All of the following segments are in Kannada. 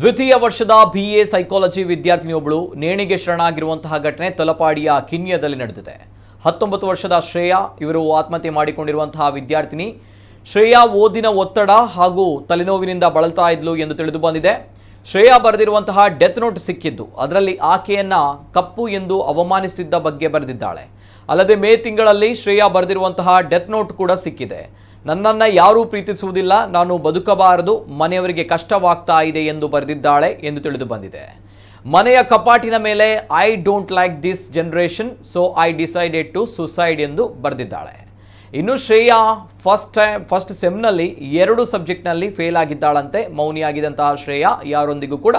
ದ್ವಿತೀಯ ವರ್ಷದ BA ಸೈಕಾಲಜಿ ವಿದ್ಯಾರ್ಥಿನಿಯೊಬ್ಬಳು ನೇಣಿಗೆ ಶರಣಾಗಿರುವಂತಹ ಘಟನೆ ತಲಪಾಡಿಯ ಕಿನ್ಯದಲ್ಲಿ ನಡೆದಿದೆ. 19 ವರ್ಷದ ಶ್ರೇಯಾ ಇವರು ಆತ್ಮಹತ್ಯೆ ಮಾಡಿಕೊಂಡಿರುವಂತಹ ವಿದ್ಯಾರ್ಥಿನಿ. ಶ್ರೇಯಾ ಓದಿನ ಒತ್ತಡ ಹಾಗೂ ತಲೆನೋವಿನಿಂದ ಬಳಲ್ತಾ ಇದ್ಲು ಎಂದು ತಿಳಿದು ಬಂದಿದೆ. ಶ್ರೇಯಾ ಬರೆದಿರುವಂತಹ ಡೆತ್ ನೋಟ್ ಸಿಕ್ಕಿದ್ದು ಅದರಲ್ಲಿ ಆಕೆಯನ್ನ ಕಪ್ಪು ಎಂದು ಅವಮಾನಿಸುತ್ತಿದ್ದ ಬಗ್ಗೆ ಬರೆದಿದ್ದಾಳೆ. ಅಲ್ಲದೆ ಮೇ ತಿಂಗಳಲ್ಲಿ ಶ್ರೇಯಾ ಬರೆದಿರುವಂತಹ ಡೆತ್ ನೋಟ್ ಕೂಡ ಸಿಕ್ಕಿದೆ. ನನ್ನನ್ನು ಯಾರೂ ಪ್ರೀತಿಸುವುದಿಲ್ಲ, ನಾನು ಬದುಕಬಾರದು, ಮನೆಯವರಿಗೆ ಕಷ್ಟವಾಗ್ತಾ ಇದೆ ಎಂದು ಬರೆದಿದ್ದಾಳೆ ಎಂದು ತಿಳಿದು ಬಂದಿದೆ. ಮನೆಯ ಕಪಾಟಿನ ಮೇಲೆ I don't like this generation so I decided to suicide ಎಂದು ಬರೆದಿದ್ದಾಳೆ. ಇನ್ನು ಶ್ರೇಯಾ ಫಸ್ಟ್ ಸೆಮ್ನಲ್ಲಿ 2 ಸಬ್ಜೆಕ್ಟ್ನಲ್ಲಿ ಫೇಲ್ ಆಗಿದ್ದಾಳಂತೆ. ಮೌನಿಯಾಗಿದ್ದಂತಹ ಶ್ರೇಯಾ ಯಾರೊಂದಿಗೂ ಕೂಡ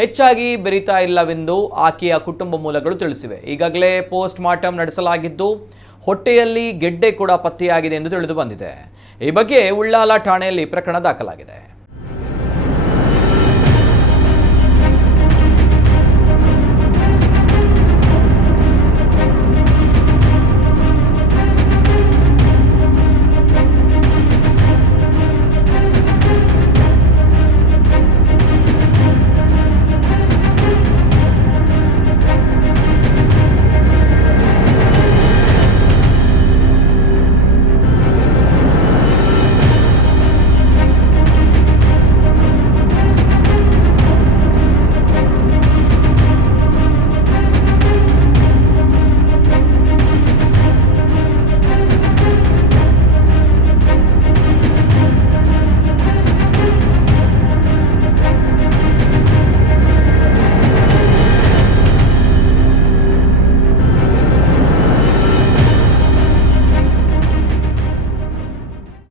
ಹೆಚ್ಚಾಗಿ ಬೆರೀತಾ ಇಲ್ಲವೆಂದು ಆಕೆಯ ಕುಟುಂಬ ಮೂಲಗಳು ತಿಳಿಸಿವೆ. ಈಗಾಗಲೇ ಪೋಸ್ಟ್ ಮಾರ್ಟಮ್ ನಡೆಸಲಾಗಿದ್ದು ಹೊಟ್ಟೆಯಲ್ಲಿ ಗೆಡ್ಡೆ ಕೂಡ ಪತ್ತೆಯಾಗಿದೆ ಎಂದು ತಿಳಿದು ಬಂದಿದೆ. ಈ ಬಗ್ಗೆ ಉಳ್ಳಾಲ ಠಾಣೆಯಲ್ಲಿ ಪ್ರಕರಣ ದಾಖಲಾಗಿದೆ.